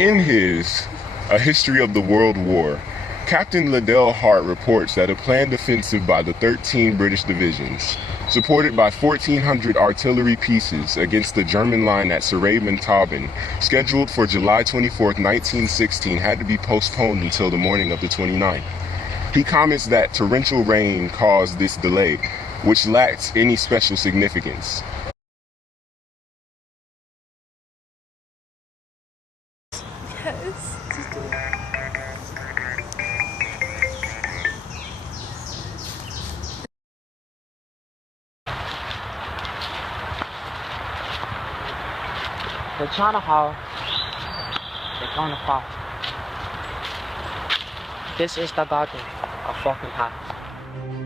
In his A History of the World War, Captain Liddell Hart reports that a planned offensive by the 13 British divisions, supported by 1,400 artillery pieces against the German line at Saraben-Tauben, scheduled for July 24, 1916, had to be postponed until the morning of the 29th. He comments that torrential rain caused this delay, which lacked any special significance. Yes. They're trying to haul. They're going to fall. This is the garden of fucking high.